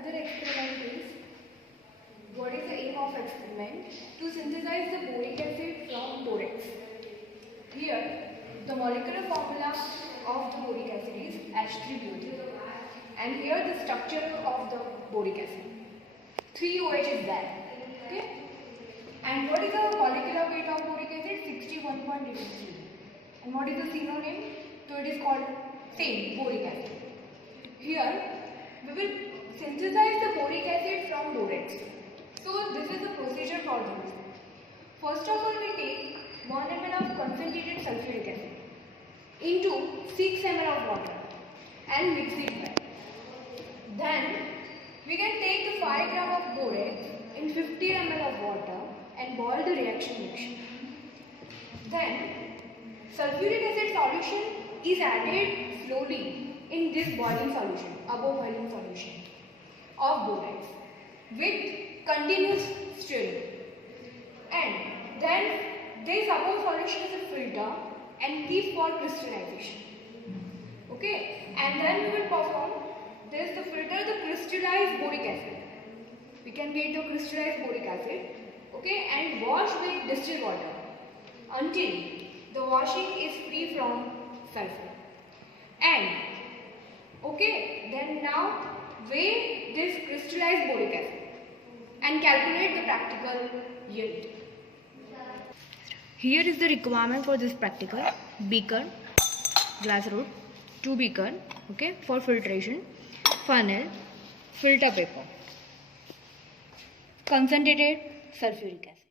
another experiment is, what is the aim of experiment? To synthesize the boric acid from borax. Here, the molecular formula of the boric acid is H3BO3. And here the structure of the boric acid. 3 OH is there. Okay? And what is the molecular weight of boric acid? 61.83. And what is the synonym? So it is called same boric acid. Here we will synthesize the boric acid from borax. So this is the procedure for this. First of all, we take 1 ml of concentrated sulfuric acid into 6 ml of water and mix it well. Then we can take the 5 gram of borax in 50 ml of water and boil the reaction mixture. Then sulfuric acid solution is added slowly in this boiling solution, above boiling solution of borax with continuous stirring. And then this above solution is a filter and keep for crystallization. Okay, and then we will perform this to filter the crystallized boric acid. We can get the crystallized boric acid, okay, and wash with distilled water until the washing is free from sulfur. And okay, then now weigh this crystallized boric acid and calculate the practical yield. Here is the requirement for this practical: beaker, glass rod, 2 beaker, okay, for filtration, funnel, filter paper, concentrated sulfuric acid.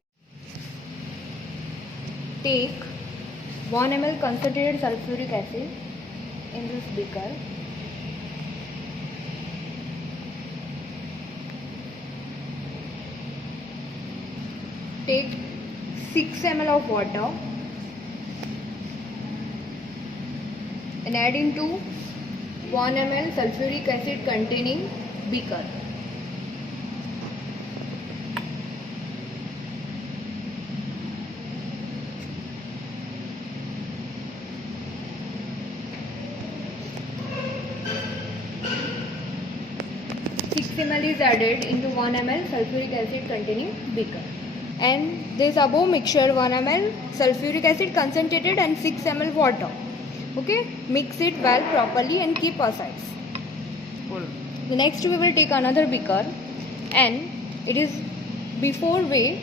Take 1 ml concentrated sulfuric acid in this beaker. Take 6 ml of water and add into 1 ml sulfuric acid containing beaker. ml is added into 1 ml sulfuric acid containing beaker. And this above mixture 1 ml sulfuric acid concentrated and 6 ml water. Okay, mix it well properly and keep aside. The next we will take another beaker, and it is before weigh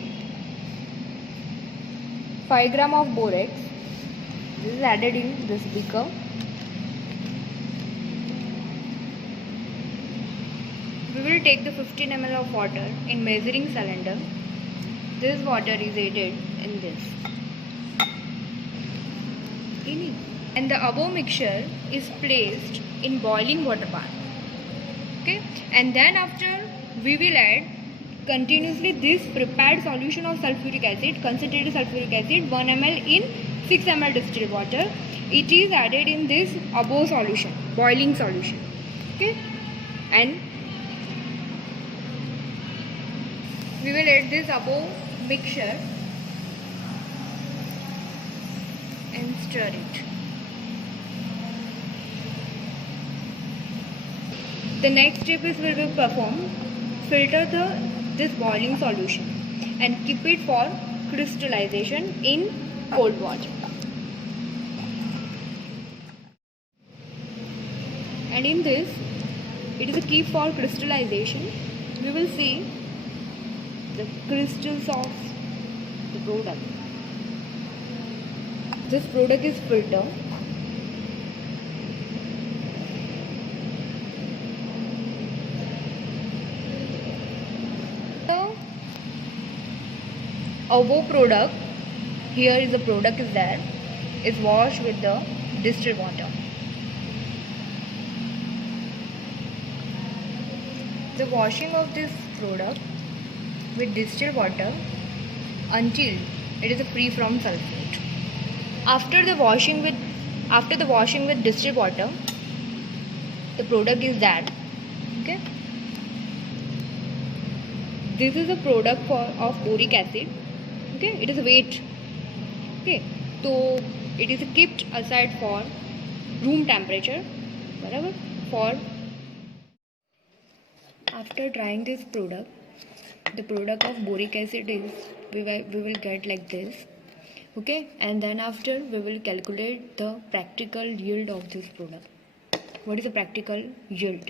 5 gram of borax. This is added in this beaker. We will take the 15 ml of water in measuring cylinder. This water is added in this. And the above mixture is placed in boiling water pan. Okay, and then after we will add continuously this prepared solution of sulfuric acid, concentrated sulfuric acid, 1 ml in 6 ml distilled water. It is added in this above solution, boiling solution. Okay, and we will add this above mixture and stir it. The next step is we will perform filter this boiling solution and keep it for crystallization in cold water. And in this, it is a key for crystallization. We will see the crystals of the product. This product is filter. The above product, here is the product is there, is washed with the distilled water. The washing of this product with distilled water until it is free from sulfate. After the washing with distilled water, the product is that. Okay. This is a product of boric acid. Okay, it is a weight. Okay, so it is kept aside for room temperature, whatever, for after drying this product, the product of boric acid is we will get like this. Okay, and then after we will calculate the practical yield of this product. What is the practical yield?